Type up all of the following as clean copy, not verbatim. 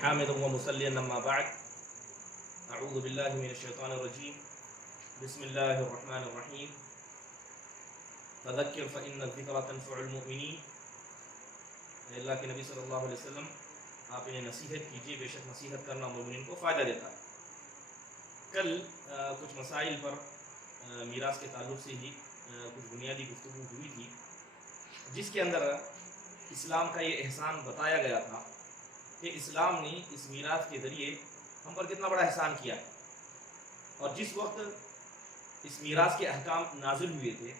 حامد و مسلم اما بعد اعوذ باللہ من الشیطان الرجیم بسم اللہ الرحمن الرحیم فذکر فإن الذکر تنفع المؤمنین۔ اے اللہ کے نبی صلی اللہ علیہ وسلم، آپ انہیں نصیحت کیجیے، بے شک نصیحت کرنا مومنین کو فائدہ دیتا ہے۔ کل کچھ مسائل پر میراث کے تعلق سے ہی کچھ بنیادی گفتگو ہوئی تھی، جس کے اندر اسلام کا یہ احسان بتایا گیا تھا کہ اسلام نے اس میراث کے ذریعے ہم پر کتنا بڑا احسان کیا ہے۔ اور جس وقت اس میراث کے احکام نازل ہوئے تھے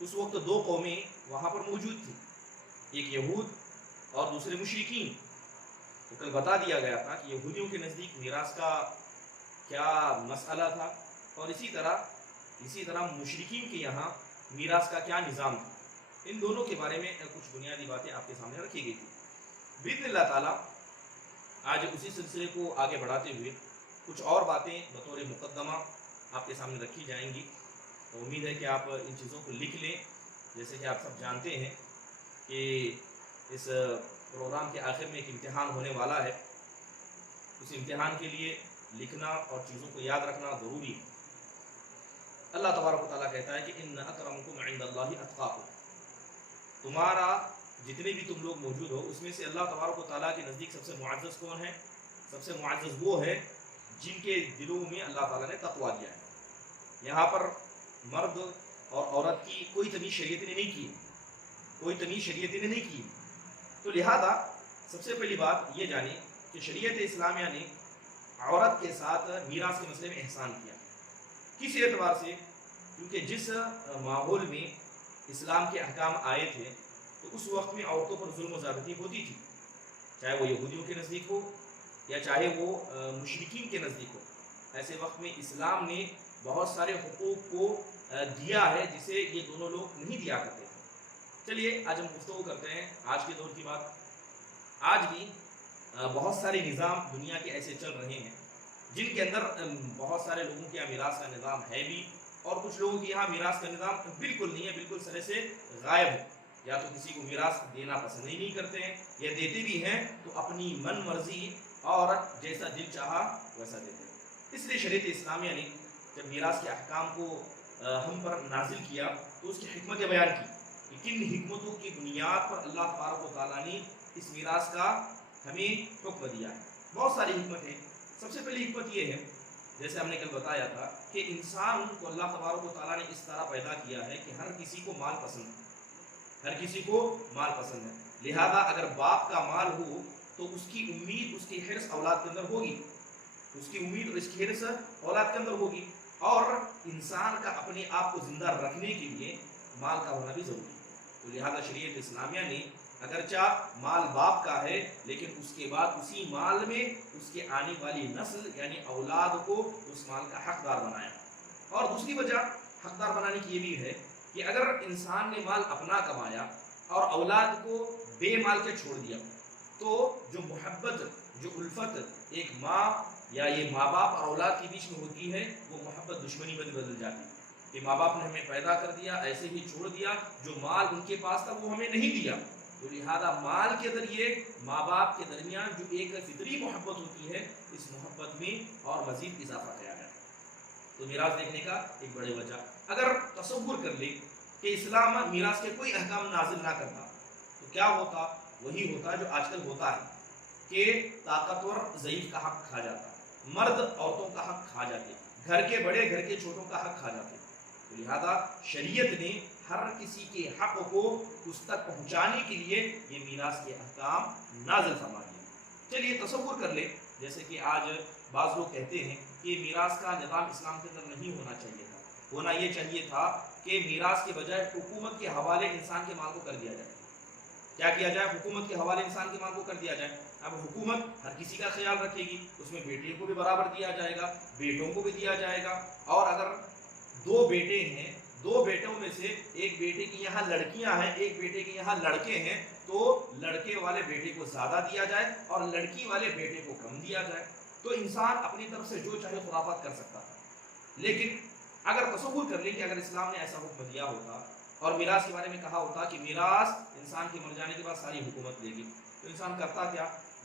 اس وقت دو قومیں وہاں پر موجود تھیں، ایک یہود اور دوسرے مشرکین۔ تو کل بتا دیا گیا تھا کہ یہودیوں کے نزدیک میراث کا کیا مسئلہ تھا، اور اسی طرح مشرکین کے یہاں میراث کا کیا نظام تھا۔ ان دونوں کے بارے میں کچھ بنیادی باتیں آپ کے سامنے رکھی گئی تھی۔ باذن اللہ تعالیٰ آج اسی سلسلے کو آگے بڑھاتے ہوئے کچھ اور باتیں بطور مقدمہ آپ کے سامنے رکھی جائیں گی۔ تو امید ہے کہ آپ ان چیزوں کو لکھ لیں۔ جیسے کہ آپ سب جانتے ہیں کہ اس پروگرام کے آخر میں ایک امتحان ہونے والا ہے، اس امتحان کے لیے لکھنا اور چیزوں کو یاد رکھنا ضروری ہے۔ اللہ تبارک و تعالیٰ کہتا ہے کہ ان اکرمکم عند اللہ اتقاکم، تمہارا جتنے بھی تم لوگ موجود ہو اس میں سے اللہ تبارک و تعالیٰ کے نزدیک سب سے معزز کون ہے؟ سب سے معزز وہ ہے جن کے دلوں میں اللہ تعالیٰ نے تقویٰ دیا ہے۔ یہاں پر مرد اور عورت کی کوئی تمیز شریعت نے نہیں کی، تو لہذا سب سے پہلی بات یہ جانیں کہ شریعت اسلامیہ نے عورت کے ساتھ میراث کے مسئلے میں احسان کیا۔ کس اعتبار سے؟ کیونکہ جس ماحول میں اسلام کے احکام آئے تھے تو اس وقت میں عورتوں پر ظلم و زیادتی ہوتی تھی، چاہے وہ یہودیوں کے نزدیک ہو یا چاہے وہ مشرکین کے نزدیک ہو۔ ایسے وقت میں اسلام نے بہت سارے حقوق کو دیا ہے جسے یہ دونوں لوگ نہیں دیا کرتے تھے۔ چلیے آج ہم گفتگو کرتے ہیں آج کے دور کی بات۔ آج بھی بہت سارے نظام دنیا کے ایسے چل رہے ہیں جن کے اندر بہت سارے لوگوں کے یہاں میراث کا نظام ہے بھی، اور کچھ لوگوں کے یہاں میراث کا نظام بالکل نہیں ہے، بالکل سرے سے غائب ہے۔ یا تو کسی کو میراث دینا پسند ہی نہیں کرتے ہیں، یا دیتے بھی ہیں تو اپنی من مرضی اور جیسا دل چاہا ویسا دیتے ہیں۔ اس لیے شریعت اسلامیہ نے جب میراث کے احکام کو ہم پر نازل کیا تو اس کی حکمتیں بیان کی کہ کن حکمتوں کی بنیاد پر اللہ تبارک و تعالیٰ نے اس میراث کا ہمیں حکم دیا ہے۔ بہت ساری حکمتیں۔ سب سے پہلی حکمت یہ ہے، جیسے ہم نے کل بتایا تھا، کہ انسان کو اللہ تبارک و تعالیٰ نے اس طرح پیدا کیا ہے کہ ہر کسی کو مال پسند ہے، لہذا اگر باپ کا مال ہو تو اس کی امید، اس کی حرص اولاد کے اندر ہوگی، اور انسان کا اپنے آپ کو زندہ رکھنے کے لیے مال کا ہونا بھی ضروری ہے۔ تو لہذا شریعت اسلامیہ نے اگرچہ مال باپ کا ہے لیکن اس کے بعد اسی مال میں اس کے آنے والی نسل یعنی اولاد کو اس مال کا حقدار بنایا۔ اور دوسری وجہ حقدار بنانے کی یہ بھی ہے کہ اگر انسان نے مال اپنا کمایا اور اولاد کو بے مال کے چھوڑ دیا تو جو محبت، جو الفت ایک ماں یا یہ ماں باپ اور اولاد کے بیچ میں ہوتی ہے وہ محبت دشمنی میں بدل جاتی ہے کہ ماں باپ نے ہمیں پیدا کر دیا، ایسے ہی چھوڑ دیا، جو مال ان کے پاس تھا وہ ہمیں نہیں دیا۔ تو لہذا مال کے ذریعے ماں باپ کے درمیان جو ایک فطری محبت ہوتی ہے اس محبت میں اور مزید اضافہ کیا گیا۔ تو میراث دیکھنے کا ایک بڑی وجہ، اگر تصور کر لیں کہ اسلام میراث کے کوئی احکام نازل نہ کرتا تو کیا ہوتا؟ وہی ہوتا جو آج کل ہوتا ہے کہ طاقتور ضعیف کا حق کھا جاتا، مرد عورتوں کا حق کھا جاتے، گھر کے بڑے گھر کے چھوٹوں کا حق کھا جاتے۔ تو لہذا شریعت نے ہر کسی کے حق کو اس تک پہنچانے کے لیے یہ میراث کے احکام نازل فرما دیے۔ چلیے تصور کر لیں، جیسے کہ آج بعض لوگ کہتے ہیں کہ میراث کا نظام اسلام کے اندر نہیں ہونا چاہیے تھا، ہونا یہ چاہیے تھا کہ میراث کے بجائے حکومت کے حوالے انسان کے مال کو کر دیا جائے۔ کیا کیا جائے؟ حکومت کے حوالے انسان کے مال کو کر دیا جائے۔ اب حکومت ہر کسی کا خیال رکھے گی، اس میں بیٹیوں کو بھی برابر دیا جائے گا، بیٹوں کو بھی دیا جائے گا، اور اگر دو بیٹے ہیں، دو بیٹوں میں سے ایک بیٹے کی یہاں لڑکیاں ہیں، ایک بیٹے کے یہاں لڑکے ہیں، تو لڑکے والے بیٹے کو زیادہ دیا جائے اور لڑکی والے بیٹے کو کم دیا جائے۔ تو انسان اپنی طرف سے جو چاہے خرافات کر سکتا تھا۔ لیکن اگر تصور کر لیں کہ اگر اسلام نے ایسا حکم دیا ہوتا اور میراث کے بارے میں کہا ہوتا کہ میراث انسان کے مر جانے کے بعد ساری حکومت لے گی، تو انسان کرتا کیا؟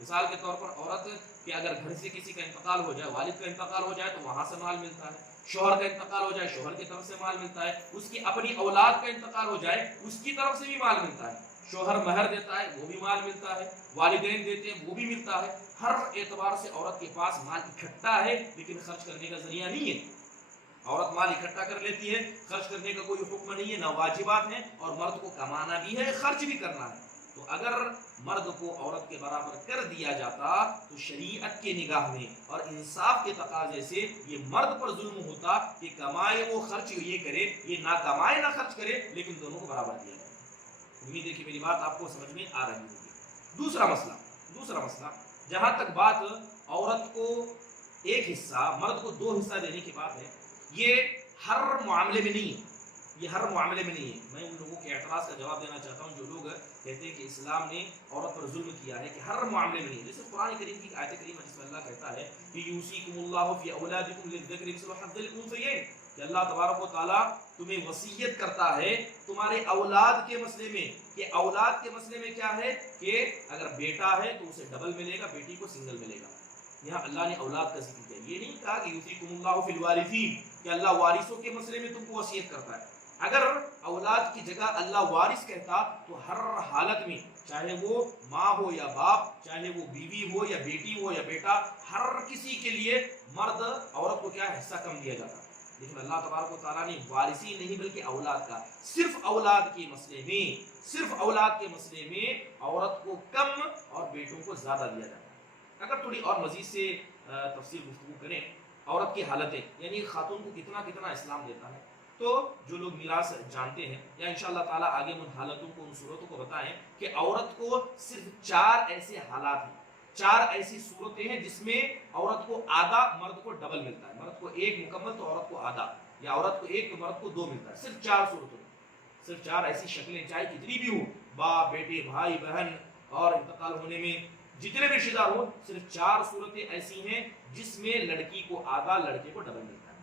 مثال کے طور پر عورت کہ اگر گھر سے کسی کا انتقال ہو جائے، والد کا انتقال ہو جائے تو وہاں سے مال ملتا ہے، شوہر کا انتقال ہو جائے شوہر کی طرف سے مال ملتا ہے، اس کی اپنی اولاد کا انتقال ہو جائے اس کی طرف سے بھی مال ملتا ہے، شوہر مہر دیتا ہے وہ بھی مال ملتا ہے، والدین دیتے ہیں وہ بھی ملتا ہے، ہر اعتبار سے عورت کے پاس مال اکٹھا ہے لیکن خرچ کرنے کا ذریعہ نہیں ہے۔ عورت مال اکٹھا کر لیتی ہے، خرچ کرنے کا کوئی حکم نہیں ہے، نہ واجبات ہیں، اور مرد کو کمانا بھی ہے خرچ بھی کرنا ہے۔ تو اگر مرد کو عورت کے برابر کر دیا جاتا تو شریعت کے نگاہ میں اور انصاف کے تقاضے سے یہ مرد پر ظلم ہوتا کہ کمائے وہ خرچ یہ کرے، یہ نہ کمائے نہ خرچ کرے، لیکن دونوں کو برابر دیا جائے۔ امید ہے کہ میری بات آپ کو سمجھ میں آ رہی ہوگی۔ دوسرا مسئلہ جہاں تک بات عورت کو ایک حصہ مرد کو دو حصہ دینے کی بات ہے، یہ ہر معاملے میں نہیں ہے، یہ ہر معاملے میں نہیں ہے۔ میں ان لوگوں کے اعتراض کا جواب دینا چاہتا ہوں جو لوگ کہتے ہیں کہ اسلام نے عورت پر ظلم کیا ہے، کہ ہر معاملے میں نہیں ہے۔ جیسے قرآن کریم کی آیت کریمہ جس میں اللہ کہتا ہے کہ یوصیکم اللہ فی اولادکم للذکر مثل حظ الانثیین، کہ اللہ تبارک و تعالیٰ تمہیں وصیت کرتا ہے تمہارے اولاد کے مسئلے میں، کہ اولاد کے مسئلے میں کیا ہے کہ اگر بیٹا ہے تو اسے ڈبل ملے گا، بیٹی کو سنگل ملے گا۔ یہاں اللہ نے اولاد کا ذکر کیا، یہ نہیں کہا کہ یوصیکم اللہ فی الوارثین، کہ اللہ وارثوں کے مسئلے میں تم کو وصیت کرتا ہے۔ اگر اولاد کی جگہ اللہ وارث کہتا تو ہر حالت میں، چاہے وہ ماں ہو یا باپ، چاہے وہ بیوی ہو یا بیٹی ہو یا بیٹا، ہر کسی کے لیے مرد عورت کو کیا حصہ کم دیا جاتا۔ لیکن اللہ تبارک و تعالیٰ نے وارثی نہیں بلکہ اولاد کا، صرف اولاد کے مسئلے میں عورت کو کم اور بیٹوں کو زیادہ دیا جاتا ہے۔ اگر تھوڑی اور مزید سے تفصیل گفتگو کریں عورت کی حالتیں، یعنی خاتون کو کتنا اسلام دیتا ہے، تو جو لوگ میراث جانتے ہیں یا انشاءاللہ تعالیٰ آگے ان حالتوں کو، ان صورتوں کو بتائیں کہ عورت کو صرف 4 ایسے حالات ہیں، 4 ایسی صورتیں ہیں جس میں عورت کو آدھا، مرد کو ڈبل ملتا ہے۔ مرد کو 1 مکمل تو عورت کو آدھا، یا عورت کو 1 تو مرد کو 2 ملتا ہے۔ صرف 4 صورتوں میں، صرف 4 ایسی شکلیں، چاہے کتنی بھی ہوں، باپ بیٹے بھائی بہن اور انتقال ہونے میں جتنے بھی رشتہ دار ہو، صرف 4 صورتیں ایسی ہیں جس میں لڑکی کو آدھا، لڑکے کو ڈبل ملتا ہے۔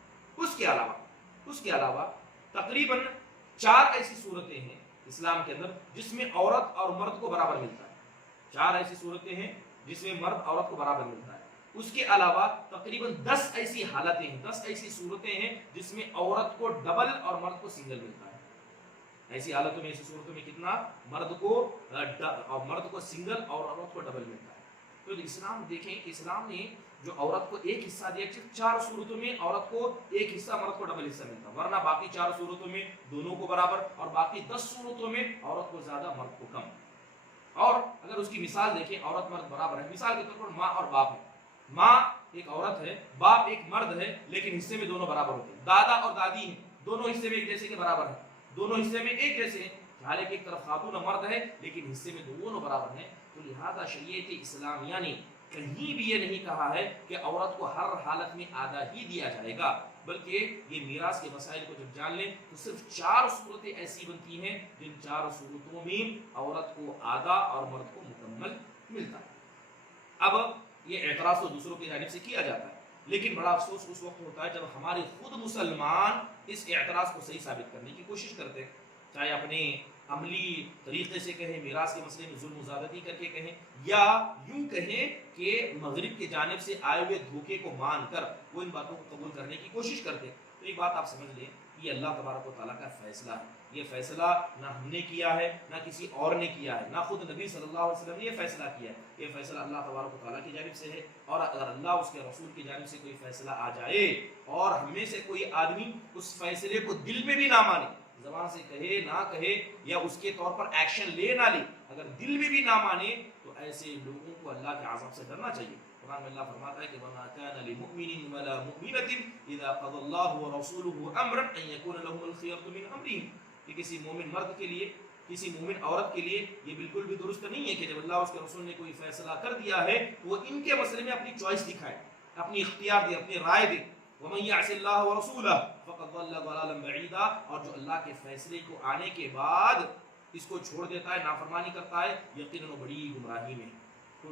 اس کے علاوہ تقریباً 4 ایسی صورتیں ہیں اسلام کے اندر جس میں عورت اور مرد کو برابر ملتا ہے۔ 4 ایسی صورتیں ہیں جس میں مرد عورت کو برابر ملتا ہے۔ اس کے علاوہ تقریباً 10 ایسی حالتیں ہیں، 10 ایسی صورتیں ہیں جس میں عورت کو ڈبل اور مرد کو سنگل ملتا ہے۔ ایسی حالتوں میں، ایسی صورتوں میں کتنا؟ مرد کو سنگل اور عورت کو ڈبل ملتا ہے۔ تو اسلام دیکھیں کہ اسلام نے جو عورت کو ایک حصہ دیا، صرف 4 صورتوں میں عورت کو ایک حصہ، مرد کو ڈبل حصہ ملتا، ورنہ باقی 4 صورتوں میں دونوں کو برابر، اور باقی 10 صورتوں میں عورت کو زیادہ، مرد کو کم۔ اور اگر اس کی مثال دیکھیں، عورت مرد برابر ہے، مثال کے طور پر ماں اور باپ ہے۔ ماں ایک عورت ہے، باپ ایک مرد ہے، لیکن حصے میں دونوں برابر ہوتے ہیں۔ دادا اور دادی ہیں، دونوں حصے میں ایک جیسے کے برابر ہیں، دونوں حصے میں ایک جیسے ہیں، حالانکہ ایک طرف خاتون اور مرد ہے لیکن حصے میں دونوں برابر ہیں۔ تو لہذا شریعت اسلامیہ نے کہیں بھی یہ نہیں کہا ہے کہ عورت کو ہر حالت میں آدھا ہی دیا جائے گا، بلکہ یہ میراث کے مسائل کو جب جان لیں تو صرف 4 صورتیں ایسی بنتی ہیں جن 4 صورتوں میں عورت کو آدھا اور مرد کو مکمل ملتا ہے۔ اب یہ اعتراض تو دوسروں کی جانب سے کیا جاتا ہے، لیکن بڑا افسوس اس وقت ہوتا ہے جب ہمارے خود مسلمان اس اعتراض کو صحیح ثابت کرنے کی کوشش کرتے ہیں، چاہے اپنے عملی طریقے سے کہیں، میراث کے مسئلے میں ظلم و زیادتی کر کے کہیں، یا یوں کہیں کہ مغرب کی جانب سے آئے ہوئے دھوکے کو مان کر وہ ان باتوں کو قبول کرنے کی کوشش کرتے۔ تو ایک بات آپ سمجھ لیں، یہ اللہ تبارک و تعالیٰ کا فیصلہ ہے۔ یہ فیصلہ نہ ہم نے کیا ہے، نہ کسی اور نے کیا ہے، نہ خود نبی صلی اللہ علیہ وسلم نے یہ فیصلہ کیا ہے۔ یہ فیصلہ اللہ تبارک و تعالیٰ کی جانب سے ہے، اور اگر اللہ اس کے رسول کی جانب سے کوئی فیصلہ آ جائے اور ہم میں سے کوئی آدمی اس فیصلے کو دل میں بھی نہ مانے، زبان سے کہے نہ کہے یا اس کے طور پر ایکشن لے نہ لے، اگر دل میں بھی نہ مانے، تو ایسے لوگوں کو اللہ کے عذاب سے ڈرنا چاہیے۔ قرآن میں اللہ فرماتا ہے کہ وَمَا كَانَ لِمُؤْمِنٍ وَلَا مُؤْمِنَةٍ إِذَا قَضَى اللَّهُ وَرَسُولُهُ أَمْرًا أَن يَكُونَ لَهُمُ الْخِيَرَةُ مِنْ أَمْرِهِمْ، کہ کسی مومن مرد کے لیے، کسی مومن عورت کے لیے یہ بالکل بھی درست نہیں ہے کہ جب اللہ اس کے رسول نے کوئی فیصلہ کر دیا ہے تو وہ ان کے مسئلے میں اپنی چوائس دکھائے، اپنی اختیار دے، اپنی رائے دے۔ وَمَن يَعْصِ اللَّهَ وَرَسُولَهُ فَقَدْ ضَلَّ ضَلَالًا بَعِيدًا، اور جو اللہ کے فیصلے کو آنے کے بعد اس کو چھوڑ دیتا ہے، نافرمانی کرتا ہے، یقیناً وہ بڑی گمراہی میں،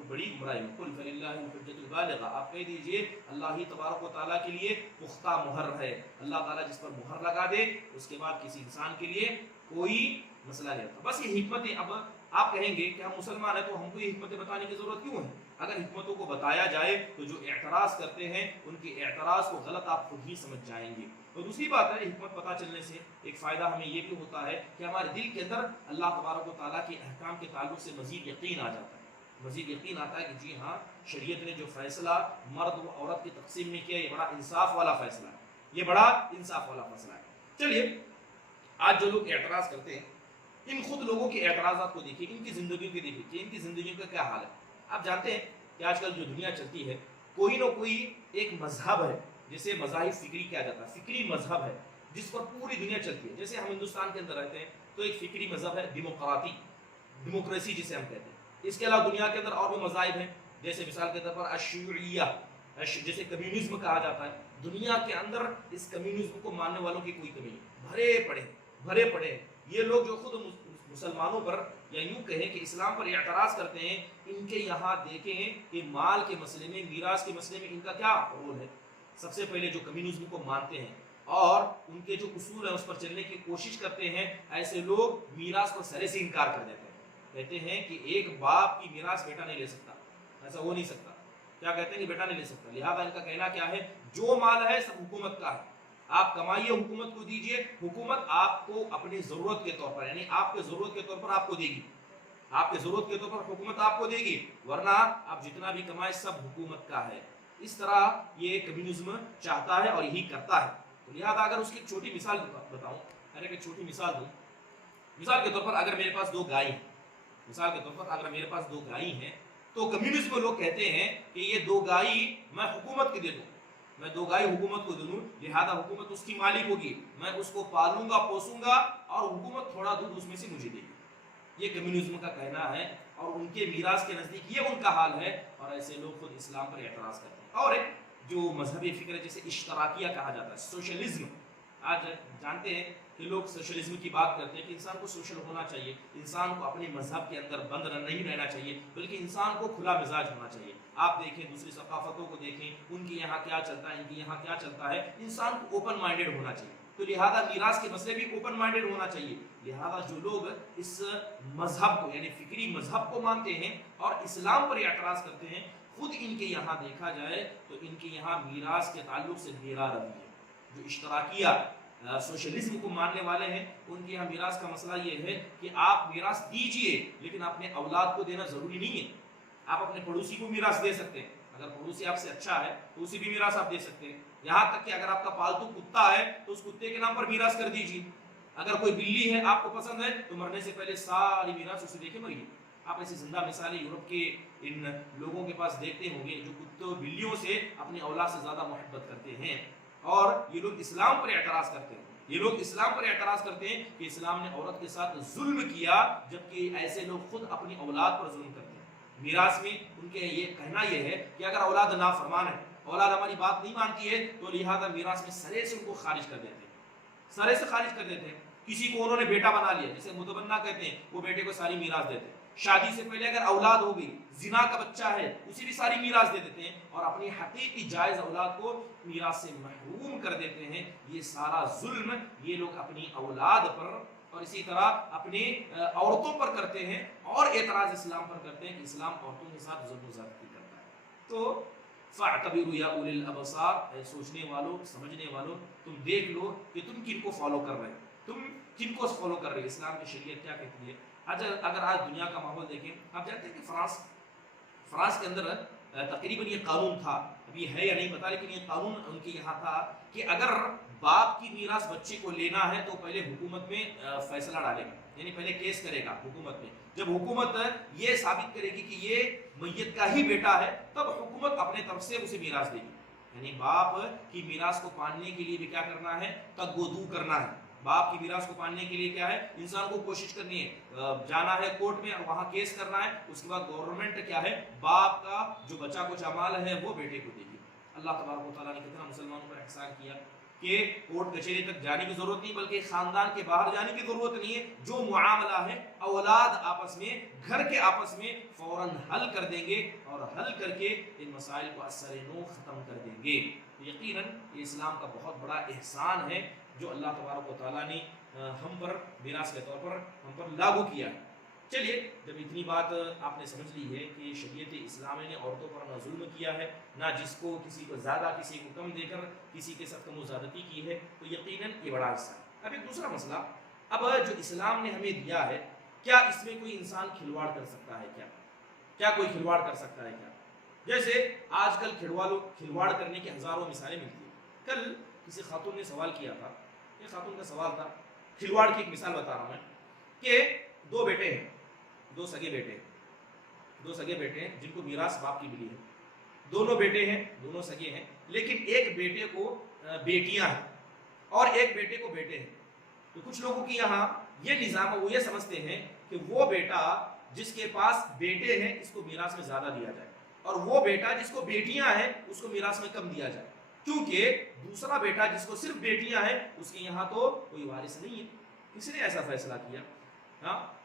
بڑی گمراہی میں۔ قُلْ فَلِلَّهِ الْحُجَّةُ الْبَالِغَةُ، آپ کہہ دیجئے اللہ ہی تبارک و تعالیٰ کے لیے پختہ مہر ہے۔ اللہ تعالیٰ جس پر مہر لگا دے اس کے بعد کسی انسان کے لیے کوئی مسئلہ نہیں ہوتا۔ بس یہ حکمتیں، اب آپ کہیں گے کہ ہم مسلمان ہیں تو ہم کو یہ حکمتیں بتانے کی ضرورت کیوں ہے؟ اگر حکمتوں کو بتایا جائے تو جو اعتراض کرتے ہیں ان کے اعتراض کو غلط آپ خود ہی سمجھ جائیں گے۔ اور دوسری بات ہے، حکمت پتہ چلنے سے ایک فائدہ ہمیں یہ بھی ہوتا ہے کہ ہمارے دل کے اندر اللہ تبارک و تعالیٰ کے احکام کے تعلق سے مزید یقین آ جاتا ہے، مزید یقین آتا ہے کہ جی ہاں، شریعت نے جو فیصلہ مرد و عورت کی تقسیم میں کیا، یہ بڑا انصاف والا فیصلہ ہے، یہ بڑا انصاف والا فیصلہ ہے۔ چلیے، آج جو لوگ اعتراض کرتے ہیں، ان خود لوگوں کے اعتراضات کو دیکھیے، ان کی زندگیوں کو دیکھیے کہ ان کی زندگیوں کا کیا حال ہے۔ آپ جانتے ہیں کہ آج کل جو دنیا چلتی ہے، کوئی نہ کوئی ایک مذہب ہے جسے مذاہب فکری کیا جاتا ہے، فکری مذہب ہے جس پر پوری دنیا چلتی ہے۔ جیسے ہم ہندوستان کے اندر رہتے ہیں تو ایک فکری مذہب ہے ڈیموکریسی جسے ہم کہتے ہیں۔ اس کے علاوہ دنیا کے اندر اور بھی مذاہب ہیں، جیسے مثال کے طور پر الشیوعیہ، جسے کمیونزم کہا جاتا ہے۔ دنیا کے اندر اس کمیونزم کو ماننے والوں کی کوئی کمی نہیں، بھرے پڑے ہیں۔ یہ لوگ جو خود مسلمانوں پر یا یوں کہیں کہ اسلام پر اعتراض کرتے ہیں، ان کے یہاں دیکھیں کہ مال کے مسئلے میں، میراث کے مسئلے میں ان کا کیا رول ہے۔ سب سے پہلے جو کمیونزم کو مانتے ہیں اور ان کے جو اصول ہیں اس پر چلنے کی کوشش کرتے ہیں، ایسے لوگ میراث پر سرے سے انکار کر دیتے ہیں۔ کہتے ہیں کہ ایک باپ کی میراث بیٹا نہیں لے سکتا، ایسا ہو نہیں سکتا۔ کیا کہتے ہیں کہ بیٹا نہیں لے سکتا، لہذا ان کا کہنا کیا ہے، جو مال ہے سب حکومت کا ہے، آپ کمائیے، حکومت کو دیجئے، حکومت آپ کو اپنی ضرورت کے طور پر، یعنی آپ کے ضرورت کے طور پر آپ کو دے گی، آپ کے ضرورت کے طور پر حکومت آپ کو دے گی، ورنہ آپ جتنا بھی کمائے سب حکومت کا ہے۔ اس طرح یہ کمیونزم چاہتا ہے اور یہی کرتا ہے۔ تو لہذا اگر اس کی ایک چھوٹی مثال بتاؤں، اگر ایک چھوٹی مثال دوں، مثال کے طور پر اگر میرے پاس دو گائے ہیں، مثال کے طور پر اگر میرے پاس دو گائے ہیں، تو کمیونزم لوگ کہتے ہیں کہ یہ دو گائے میں حکومت کو دے دوں، میں دو گائے حکومت کو دوں، لہذا حکومت اس کی مالک ہوگی، میں اس کو پالوں گا، پوسوں گا، اور حکومت تھوڑا دودھ اس میں سے مجھے دے گی۔ یہ کمیونزم کا کہنا ہے، اور ان کے میراث کے نزدیک یہ ان کا حال ہے، اور ایسے لوگ خود اسلام پر اعتراض کرتے ہیں۔ اور ایک جو مذہبی فکر ہے جسے اشتراکیہ کہا جاتا ہے، سوشلزم، آج جانتے ہیں کہ لوگ سوشلزم کی بات کرتے ہیں کہ انسان کو سوشل ہونا چاہیے، انسان کو اپنے مذہب کے اندر بند نہیں رہنا چاہیے، بلکہ انسان کو کھلا مزاج ہونا چاہیے۔ آپ دیکھیں دوسری ثقافتوں کو دیکھیں، ان کے یہاں کیا چلتا ہے، ان کے یہاں کیا چلتا ہے، انسان کو اوپن مائنڈیڈ ہونا چاہیے۔ تو لہذا میراث کے مسئلے بھی اوپن مائنڈیڈ ہونا چاہیے۔ لہذا جو لوگ اس مذہب کو، یعنی فکری مذہب کو مانتے ہیں اور اسلام پر اعتراض کرتے ہیں، خود ان کے یہاں دیکھا جائے تو ان کے یہاں میراث کے تعلق سے میرا روی ہے۔ جو اشتراکیہ سوشلزم کو ماننے والے ہیں، ان کے یہاں میراث کا مسئلہ یہ ہے کہ آپ میراث دیجئے، لیکن اپنے اولاد کو دینا ضروری نہیں ہے۔ آپ اپنے پڑوسی کو میراث دے سکتے ہیں، اگر پڑوسی آپ سے اچھا ہے تو اسی بھی میراث آپ دے سکتے ہیں۔ یہاں تک کہ اگر آپ کا پالتو کتا ہے تو اس کتے کے نام پر میراث کر دیجئے۔ اگر کوئی بلی ہے آپ کو پسند ہے تو مرنے سے پہلے ساری میراث اسے دے کے مریے۔ آپ ایسی زندہ مثالیں یورپ کے ان لوگوں کے پاس دیکھتے ہوں گے جو کتوں بلیوں سے اپنی اولاد سے زیادہ محبت کرتے ہیں، اور یہ لوگ اسلام پر اعتراض کرتے ہیں۔ یہ لوگ اسلام پر اعتراض کرتے ہیں کہ اسلام نے عورت کے ساتھ ظلم کیا، جبکہ ایسے لوگ خود اپنی اولاد پر ظلم کرتے ہیں۔ میراث میں ان کے یہ کہنا یہ ہے کہ اگر اولاد نافرمان ہے، اولاد ہماری بات نہیں مانتی ہے، تو لہذا میراث میں سرے سے ان کو خارج کر دیتے ہیں، سرے سے خارج کر دیتے ہیں۔ کسی کو انہوں نے بیٹا بنا لیا، جسے متبنہ کہتے ہیں، وہ بیٹے کو ساری میراث دیتے ہیں۔ شادی سے پہلے اگر اولاد ہو گئی، زنا کا بچہ ہے، اسے بھی ساری میراث دے دیتے ہیں، اور اپنی حقیقی جائز اولاد کو میراث سے محروم کر دیتے ہیں۔ یہ سارا ظلم یہ لوگ اپنی اولاد پر اور اسی طرح اپنے عورتوں پر کرتے ہیں، اور اعتراض اسلام پر کرتے ہیں کہ اسلام عورتوں کے ساتھ ظلم و زیادتی کرتا ہے۔ تو فَاعْتَبِرُوا يَا أُولِي الْأَبْصَارِ، اے سوچنے والوں، سمجھنے والوں، تم دیکھ لو کہ تم کن کو فالو کر رہے ہو، تم کن کو فالو کر رہے ہو، اسلام کی شریعت کیا کہتی ہے۔ اگر آج دنیا کا ماحول دیکھیں، آپ جانتے ہیں کہ فرانس کے اندر تقریباً یہ قانون تھا، ابھی ہے یا نہیں پتا، لیکن یہ قانون ان کے یہاں تھا کہ اگر باپ کی میراث بچے کو لینا ہے تو پہلے حکومت میں فیصلہ ڈالے گا، یعنی پہلے کیس کرے گا حکومت میں۔ جب حکومت یہ ثابت کرے گی کہ یہ میت کا ہی بیٹا ہے، تب حکومت اپنے طرف سے اسے میراث دے گی۔ یعنی باپ کی میراث کو پانے کے لیے بھی کیا کرنا ہے، تگ و دو کرنا ہے۔ باپ کی میراث کو پانے کے لیے کیا ہے، انسان کو کوشش کرنی ہے، جانا ہے کورٹ میں اور وہاں کیس کرنا ہے۔ اس کے بعد گورنمنٹ کیا ہے، باپ کا جو بچہ کچھ مال ہے وہ بیٹے کو دے گی۔ اللہ تبارک و تعالیٰ نے کتنا مسلمانوں پر احسان کیا کہ کورٹ کچہری تک جانے کی ضرورت نہیں، بلکہ خاندان کے باہر جانے کی ضرورت نہیں ہے۔ جو معاملہ ہے اولاد آپس میں، گھر کے آپس میں فوراً حل کر دیں گے، اور حل کر کے ان مسائل کو اثر نو ختم کر دیں گے۔ یقیناً یہ اسلام کا بہت بڑا احسان ہے جو اللہ تبارک و تعالیٰ نے ہم پر میراث کے طور پر ہم پر لاگو کیا ہے۔ چلیے جب اتنی بات آپ نے سمجھ لی ہے کہ شریعت اسلامی نے عورتوں پر نہ ظلم کیا ہے، نہ جس کو کسی کو زیادہ کسی کو کم دے کر کسی کے ساتھ کم و زیادتی کی ہے، تو یقیناً یہ بڑا حصہ ہے۔ اب ایک دوسرا مسئلہ، اب جو اسلام نے ہمیں دیا ہے، کیا اس میں کوئی انسان کھلواڑ کر سکتا ہے؟ کیا کوئی کھلواڑ کر سکتا ہے کیا؟ جیسے آج کل کھلواڑ کرنے کی ہزاروں مثالیں ملتی ہیں۔ کل کسی خاتون نے سوال کیا تھا، یہ خاتون کا سوال تھا، کھلواڑ کی ایک مثال بتا رہا ہوں میں، کہ دو بیٹے ہیں، دو سگے بیٹے ہیں جن کو میراث باپ کی ملی ہے، دونوں بیٹے ہیں، دونوں سگے ہیں، لیکن ایک بیٹے کو بیٹیاں ہیں اور ایک بیٹے کو بیٹے ہیں۔ تو کچھ لوگوں کی یہاں یہ نظام، وہ یہ سمجھتے ہیں کہ وہ بیٹا جس کے پاس بیٹے ہیں اس کو میراث میں زیادہ دیا جائے، اور وہ بیٹا جس کو بیٹیاں ہیں اس کو میراث میں کم دیا جائے، کیونکہ دوسرا بیٹا جس کو صرف بیٹیاں ہیں اس کے یہاں تو کوئی وارث نہیں ہے۔ کس نے ایسا فیصلہ کیا؟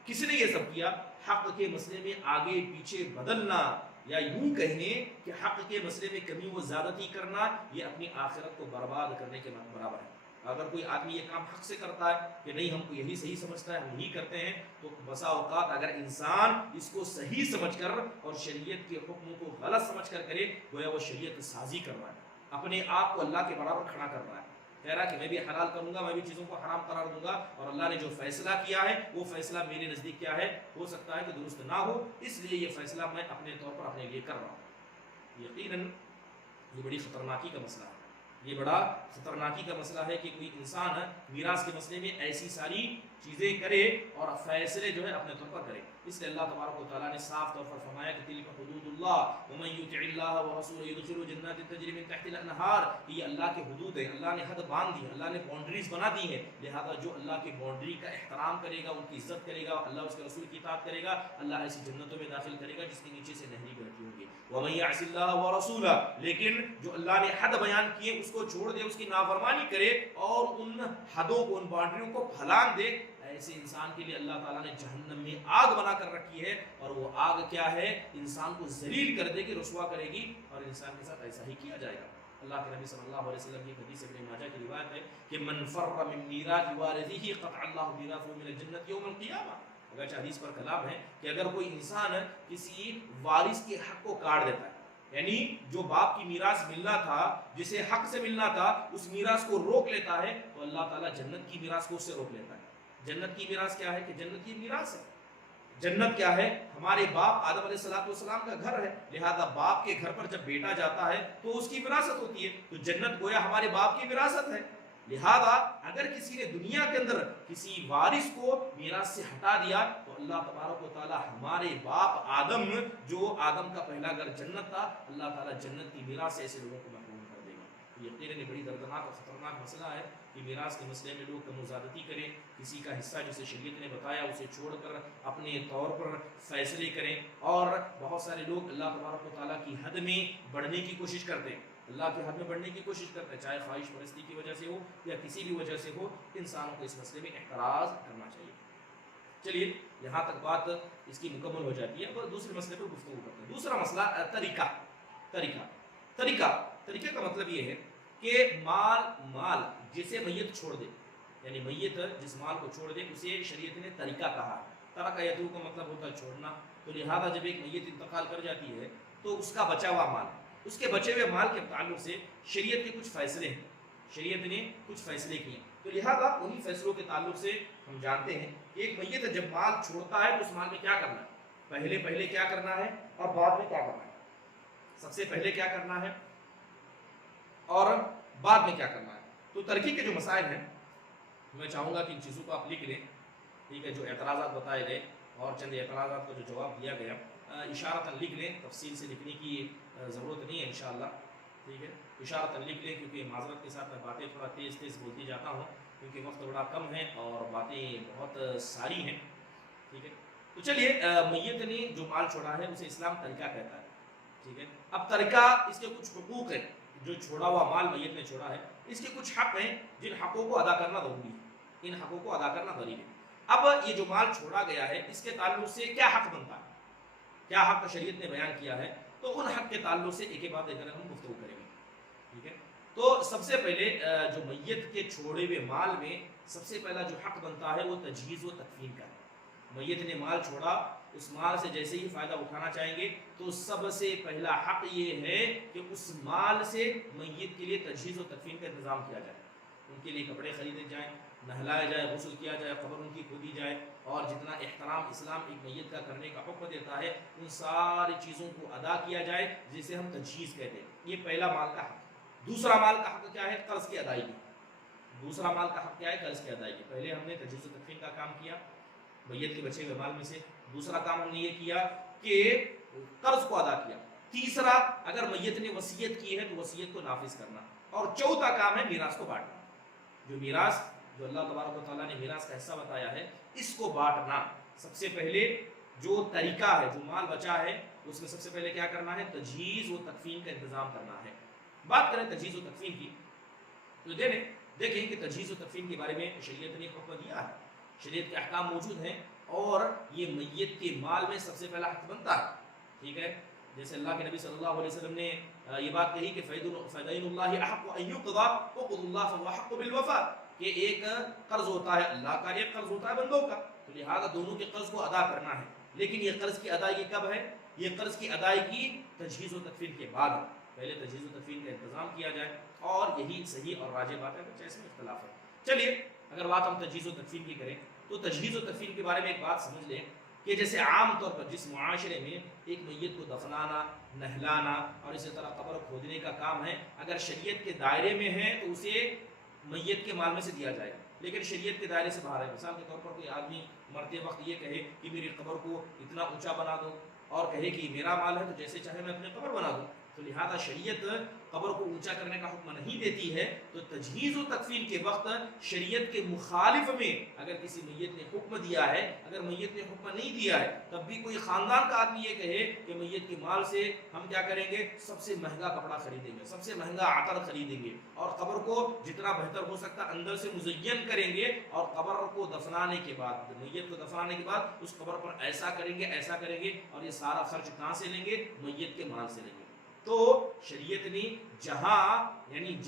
کس نے یہ سب کیا؟ حق کے مسئلے میں آگے پیچھے بدلنا، یا یوں کہیں کہ حق کے مسئلے میں کمی و زیادتی کرنا، یہ اپنی آخرت کو برباد کرنے کے برابر ہے۔ اگر کوئی آدمی یہ کام حق سے کرتا ہے کہ نہیں ہم کو یہی صحیح سمجھتا ہے، ہم یہی کرتے ہیں، تو بسا اوقات اگر انسان اس کو صحیح سمجھ کر اور شریعت کے حکم کو غلط سمجھ کر کرے، گویا وہ شریعت سازی کر رہا ہے، اپنے آپ کو اللہ کے برابر کھڑا کر رہا ہے، کہہ رہا ہے کہ میں بھی حلال کروں گا، میں بھی چیزوں کو حرام قرار دوں گا، اور اللہ نے جو فیصلہ کیا ہے وہ فیصلہ میرے نزدیک کیا ہے، ہو سکتا ہے کہ درست نہ ہو، اس لیے یہ فیصلہ میں اپنے طور پر اپنے لیے کر رہا ہوں۔ یقیناً یہ بڑی خطرناکی کا مسئلہ ہے، یہ بڑا خطرناکی کا مسئلہ ہے کہ کوئی انسان میراث کے مسئلے میں ایسی ساری چیزیں کرے اور فیصلے جو ہے اپنے طور پر کرے۔ اس لیے اللہ تبارک و تعالیٰ نے صاف طور پر فرمایا کہ تلک حدود اللہ ومن یطع اللہ ورسولہ یدخلہ جنات تجری من تحتها الانہار، یہ اللہ کے حدود ہے، اللہ نے حد باندھ دی ہے، اللہ نے باؤنڈریز بنا دی ہیں، لہذا جو اللہ کی باؤنڈری کا احترام کرے گا، ان کی عزت کرے گا، اللہ اس کے رسول کی اطاعت کرے گا، اللہ ایسی جنتوں میں داخل کرے گا جس کے نیچے سے نہریں بہتی ہوں گی۔ ومن یعص اللہ ورسولہ، لیکن جو اللہ نے حد بیان کیے اس کو چھوڑ دے، اس کی نافرمانی کرے اور ان حدوں کو، ان باؤنڈریوں کو پھلان دے، ایسے انسان کے لیے اللہ تعالیٰ نے جہنم میں آگ بنا کر رکھی ہے، اور وہ آگ کیا ہے؟ انسان کو ذلیل کر دے گی، رسوا کرے گی، اور انسان کے ساتھ ایسا ہی کیا جائے گا۔ اللہ کے نبی صلی اللہ علیہ وسلم کی حدیث ابن ماجہ کی روایت ہے کہ من فر من میراث والدہ قطع اللہ میراثہ من الجنۃ یوم القیامہ۔ اگرچہ حدیث پر کلام ہے کہ اگر کوئی انسان کسی وارث کے حق کو کاٹ دیتا ہے، یعنی جو باپ کی میراث ملنا تھا، جسے حق سے ملنا تھا، اس میراث کو روک لیتا ہے، تو اللہ تعالیٰ جنت کی میراث کو اس سے روک لیتا ہے۔ جنت کی میراث کیا ہے؟ کہ جنت کی میراث ہے۔ جنت کیا ہے؟ ہمارے باپ آدم علیہ السلام کا گھر ہے، لہذا باپ کے گھر پر جب بیٹا جاتا ہے تو اس کی وراثت ہوتی ہے، تو جنت گویا ہمارے باپ کی وراثت ہے۔ لہذا اگر کسی نے دنیا کے اندر کسی وارث کو میراث سے ہٹا دیا تو اللہ تبارک و تعالی ہمارے باپ آدم، جو آدم کا پہلا گھر جنت تھا، اللہ تعالیٰ جنت کی میراث سے ایسے لوگوں کو محروم کر دے گا۔ یقیناً بڑی دردناک اور خطرناک مسئلہ ہے کہ میراث کے مسئلے میں لوگ کم و زیادتی کریں، کسی کا حصہ جسے شریعت نے بتایا اسے چھوڑ کر اپنے طور پر فیصلے کریں، اور بہت سارے لوگ اللہ تبارک و تعالیٰ کی حد میں بڑھنے کی کوشش کرتے ہیں، اللہ کی حد میں بڑھنے کی کوشش کرتے ہیں، چاہے خواہش پرستی کی وجہ سے ہو یا کسی بھی وجہ سے ہو، انسانوں کو اس مسئلے میں احتراز کرنا چاہیے۔ چلیے یہاں تک بات اس کی مکمل ہو جاتی ہے، اور دوسرے مسئلے پر گفتگو کرتے ہیں۔ دوسرا مسئلہ طریقہ کا مطلب یہ ہے کہ مال جسے میت چھوڑ دے، یعنی میت جس مال کو چھوڑ دے اسے شریعت نے طریقہ کہا ہے۔ ترک یترک کا مطلب ہوتا ہے چھوڑنا، تو لہذا جب ایک میت انتقال کر جاتی ہے تو اس کا بچا ہوا مال، اس کے بچے ہوئے مال کے تعلق سے شریعت کے کچھ فیصلے ہیں، شریعت نے کچھ فیصلے کیے، تو لہذا انہی فیصلوں کے تعلق سے ہم جانتے ہیں کہ ایک میت جب مال چھوڑتا ہے تو اس مال میں کیا کرنا ہے، پہلے کیا کرنا ہے اور بعد میں کیا کرنا ہے، سب سے پہلے کیا کرنا ہے اور بعد میں کیا کرنا ہے۔ تو ترکی کے جو مسائل ہیں میں چاہوں گا کہ ان چیزوں کو آپ لکھ لیں، ٹھیک ہے، جو اعتراضات بتائے گئے اور چند اعتراضات کا جو جواب دیا گیا، اشارتاً لکھ لیں، تفصیل سے لکھنے کی ضرورت نہیں ہے انشاءاللہ، ٹھیک ہے، اشارتاً لکھ لیں، کیونکہ معذرت کے ساتھ میں باتیں تھوڑا تیز بولتی جاتا ہوں کیونکہ وقت بڑا کم ہے اور باتیں بہت ساری ہیں، ٹھیک ہے۔ تو چلیے میت نے جو مال چھوڑا ہے اسے اسلام ترکہ کہتا ہے، ٹھیک ہے۔ اب ترکہ اس کے کچھ حقوق ہیں، جو چھوڑا ہوا مال میت نے چھوڑا ہے اس کے کچھ حق ہیں جن حقوں کو ادا کرنا ضروری ہے، ان حقوں کو ادا کرنا ضروری ہے۔ اب یہ جو مال چھوڑا گیا ہے اس کے تعلق سے کیا حق بنتا ہے، کیا حق شریعت نے بیان کیا ہے، تو ان حق کے تعلق سے ایک بات لے کر ہم گفتگو کریں گے، ٹھیک ہے۔ تو سب سے پہلے جو میت کے چھوڑے ہوئے مال میں سب سے پہلا جو حق بنتا ہے وہ تجہیز و تکفین کا ہے، میت نے مال چھوڑا، اس مال سے جیسے ہی فائدہ اٹھانا چاہیں گے تو سب سے پہلا حق یہ ہے کہ اس مال سے میت کے لیے تجہیز و تکفین کا انتظام کیا جائے، ان کے لیے کپڑے خریدے جائیں، نہلایا جائے، غسل کیا جائے، قبر ان کی کھودی جائے، اور جتنا احترام اسلام ایک میت کا کرنے کا حکم دیتا ہے ان ساری چیزوں کو ادا کیا جائے، جسے ہم تجہیز کہتے ہیں۔ یہ پہلا مال کا حق۔ دوسرا مال کا حق کیا ہے؟ قرض کی ادائیگی۔ دوسرا مال کا حق کیا ہے؟ قرض کی ادائیگی۔ پہلے ہم نے تجہیز و تکفین کا کام کیا میت کے بچے ہوئے مال میں سے، دوسرا کام ہم نے یہ کیا کہ قرض کو ادا کیا، تیسرا اگر میت نے وصیت کی ہے تو وصیت کو نافذ کرنا، اور چوتھا کام ہے میراث کو بانٹنا۔ جو میراث، جو اللہ تبارک و تعالیٰ نے میراث کا حصہ بتایا ہے، اس کو بانٹنا۔ سب سے پہلے جو طریقہ ہے، جو مال بچا ہے اس میں سب سے پہلے کیا کرنا ہے؟ تجہیز و تکفین کا انتظام کرنا ہے۔ بات کریں تجہیز و تکفین کی تو دیکھیں کہ تجہیز و تکفین کے بارے میں شریعت نے حکم دیا ہے، شریعت کے احکام موجود ہیں، اور یہ میت کے مال میں سب سے پہلا حق بنتا ہے، ٹھیک ہے؟ جیسے اللہ کے نبی صلی اللہ علیہ وسلم نے یہ بات کہی کہ فدین اللہ احق ان یقضى وقضى اللہ فهو احق بالوفاء، کہ ایک قرض ہوتا ہے اللہ کا، ایک قرض ہوتا ہے بندوں کا، تو لہذا دونوں کے قرض کو ادا کرنا ہے۔ لیکن یہ قرض کی ادائیگی کب ہے؟ یہ قرض کی ادائیگی تجہیز و تکفین کے بعد ہے۔ پہلے تجہیز و تکفین کا انتظام کیا جائے، اور یہی صحیح اور راجح بات ہے، کچھ ایسے میں اختلاف ہے۔ چلیے اگر بات ہم تجہیز و تکفین کی کریں تو تجہیز و تکفین کے بارے میں ایک بات سمجھ لیں کہ جیسے عام طور پر جس معاشرے میں ایک میت کو دفنانا، نہلانا اور اسی طرح قبر کھودنے کا کام ہے، اگر شریعت کے دائرے میں ہے تو اسے میت کے مال میں سے دیا جائے گا، لیکن شریعت کے دائرے سے باہر ہے۔ مثال کے طور پر کوئی آدمی مرتے وقت یہ کہے کہ میری قبر کو اتنا اونچا بنا دو، اور کہے کہ میرا مال ہے تو جیسے چاہے میں اپنی قبر بنا دوں، تو لہذا شریعت قبر کو اونچا کرنے کا حکم نہیں دیتی ہے۔ تو تجہیز و تکفین کے وقت شریعت کے مخالف میں اگر کسی میت نے حکم دیا ہے، اگر میت نے حکم نہیں دیا ہے، تب بھی کوئی خاندان کا آدمی یہ کہے کہ میت کے مال سے ہم کیا کریں گے؟ سب سے مہنگا کپڑا خریدیں گے، سب سے مہنگا عطر خریدیں گے، اور قبر کو جتنا بہتر ہو سکتا اندر سے مزین کریں گے، اور قبر کو دفنانے کے بعد، میت کو دفنانے کے بعد اس قبر پر ایسا کریں گے، ایسا کریں گے، اور یہ سارا خرچ کہاں سے لیں گے؟ میت کے مال سے لیں گے۔ تو شریعت نے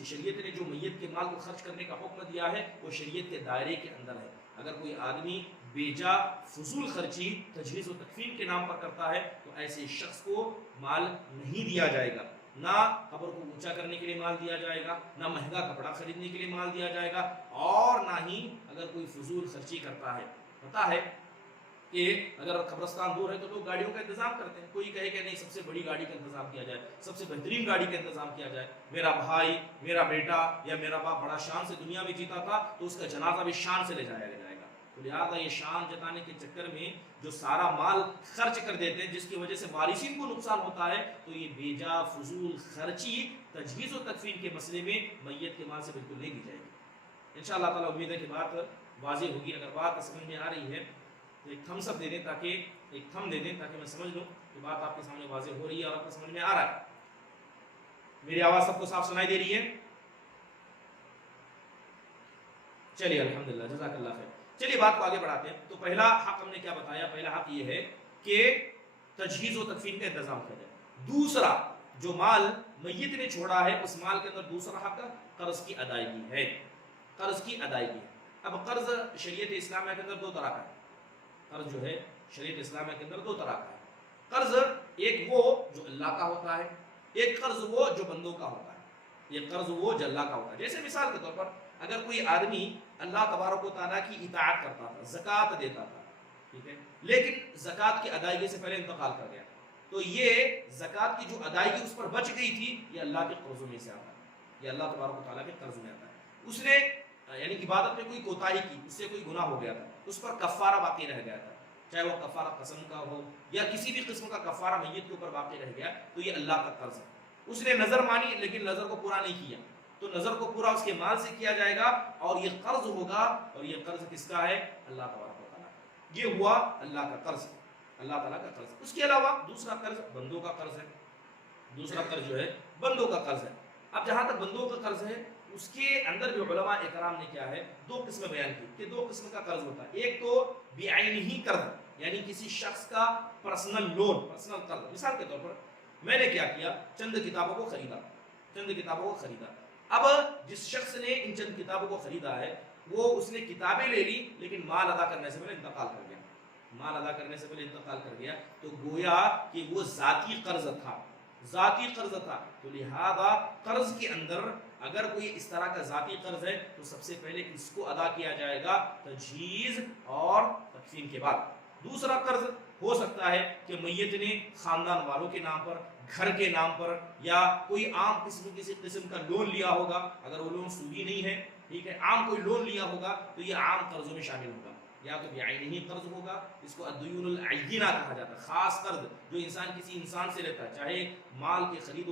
شریعت نے جو میت کے مال کو خرچ کرنے کا حکم دیا ہے وہ شریعت کے دائرے کے اندر ہے۔ اگر کوئی آدمی بیجا فضول خرچی تجہیز و تکفین کے نام پر کرتا ہے تو ایسے شخص کو مال نہیں دیا جائے گا، نہ قبر کو اونچا کرنے کے لیے مال دیا جائے گا، نہ مہنگا کپڑا خریدنے کے لیے مال دیا جائے گا، اور نہ ہی اگر کوئی فضول خرچی کرتا ہے۔ پتہ ہے کہ اگر قبرستان دور ہے تو لوگ گاڑیوں کا انتظام کرتے ہیں، کوئی کہے کہ نہیں سب سے بڑی گاڑی کا انتظام کیا جائے، سب سے بہترین گاڑی کا انتظام کیا جائے، میرا بھائی، میرا بیٹا یا میرا باپ بڑا شان سے دنیا میں جیتا تھا تو اس کا جنازہ بھی شان سے لے جایا جائے گا۔ تو لہٰذا یہ شان جتانے کے چکر میں جو سارا مال خرچ کر دیتے ہیں، جس کی وجہ سے وارثین کو نقصان ہوتا ہے، تو یہ بیجا فضول خرچی تجہیز و تکفین کے مسئلے میں میت کے مال سے بالکل نہیں دی جائے گی۔ انشاءاللہ تعالیٰ امید ہے کہ بات واضح ہوگی۔ اگر بات سمجھ میں آ رہی ہے تو ایک تھمس اپ دے دیں، تاکہ ایک تھم دے دیں تاکہ میں سمجھ لوں کہ بات آپ کے سامنے واضح ہو رہی ہے اور آپ کو سمجھ میں آ رہا ہے۔ میری آواز سب کو صاف سنائی دے رہی ہے؟ چلیے الحمدللہ، جزاک اللہ خیر۔ چلیے بات کو آگے بڑھاتے ہیں۔ تو پہلا حق ہم نے کیا بتایا؟ پہلا حق یہ ہے کہ تجہیز و تکفین کا انتظام کیا جائے۔ دوسرا، جو مال میت نے چھوڑا ہے اس مال کے اندر دوسرا حق قرض کی ادائیگی ہے، قرض کی ادائیگی ہے۔ اب قرض شریعت اسلامیہ کے اندر دو طرح کا ہے۔ قرض جو ہے شریعت اسلامیہ کے اندر دو طرح کا ہے۔ قرض ایک وہ جو اللہ کا ہوتا ہے، ایک قرض وہ جو بندوں کا ہوتا ہے۔ یہ قرض وہ جو اللہ کا ہوتا ہے، جیسے مثال کے طور پر اگر کوئی آدمی اللہ تبارک و تعالیٰ کی اطاعت کرتا تھا، زکوٰۃ دیتا تھا، ٹھیک ہے، لیکن زکوٰۃ کی ادائیگی سے پہلے انتقال کر گیا، تو یہ زکوٰۃ کی جو ادائیگی اس پر بچ گئی تھی، یہ اللہ کے قرضوں میں سے آتا ہے، یہ اللہ تبارک و تعالیٰ کے قرض میں آتا ہے۔ اس نے یعنی عبادت میں کوئی کوتاہی کی، اس سے کوئی گناہ ہو گیا تھا، اس پر کفارہ باقی رہ گیا تھا، چاہے وہ کفارہ قسم کا ہو یا کسی بھی قسم کا کفارہ میت کے اوپر باقی رہ گیا، تو یہ اللہ کا قرض ہے۔ اس نے نظر مانی لیکن نظر کو پورا نہیں کیا، تو نظر کو پورا اس کے مال سے کیا جائے گا، اور یہ قرض ہوگا، اور یہ قرض کس کا ہے؟ اللہ تبارک و تعالیٰ کا۔ یہ ہوا اللہ کا قرض، اللہ تعالیٰ کا قرض۔ اس کے علاوہ دوسرا قرض بندوں کا قرض ہے، دوسرا قرض جو ہے بندوں کا قرض ہے۔ اب جہاں تک بندوں کا قرض ہے، اس کے اندر جو علماء اکرام نے کیا ہے، دو قسمیں بیان کی کہ دو قسم کا قرض ہوتا ہے۔ ایک تو بعینہ قرض، یعنی کسی شخص کا پرسنل لون، پرسنل قرض۔ مثال کے طور پر میں نے کیا کیا؟ چند کتابوں کو خریدا، چند کتابوں کو خریدا۔ اب جس شخص نے ان چند کتابوں کو خریدا ہے، وہ اس نے کتابیں لے لی لیکن مال ادا کرنے سے پہلے انتقال کر گیا، مال ادا کرنے سے پہلے انتقال کر گیا تو گویا کہ وہ ذاتی قرض تھا، ذاتی قرض تھا. تو لہذا قرض کے اندر اگر کوئی اس طرح کا ذاتی قرض ہے تو سب سے پہلے اس کو ادا کیا جائے گا تجہیز اور تدفین کے بعد. دوسرا قرض ہو سکتا ہے کہ میت نے خاندان والوں کے نام پر، گھر کے نام پر، یا کوئی عام کسی قسم کا لون لیا ہوگا. اگر وہ لون سودی نہیں ہے، ٹھیک ہے، عام کوئی لون لیا ہوگا تو یہ عام قرضوں میں شامل ہوگا. یا تو بعینہ قرض ہوگا، اس کو الدیون العینہ کہا جاتا ہے، خاص قرض جو انسان کسی انسان سے لیتا ہے، چاہے مال کے خرید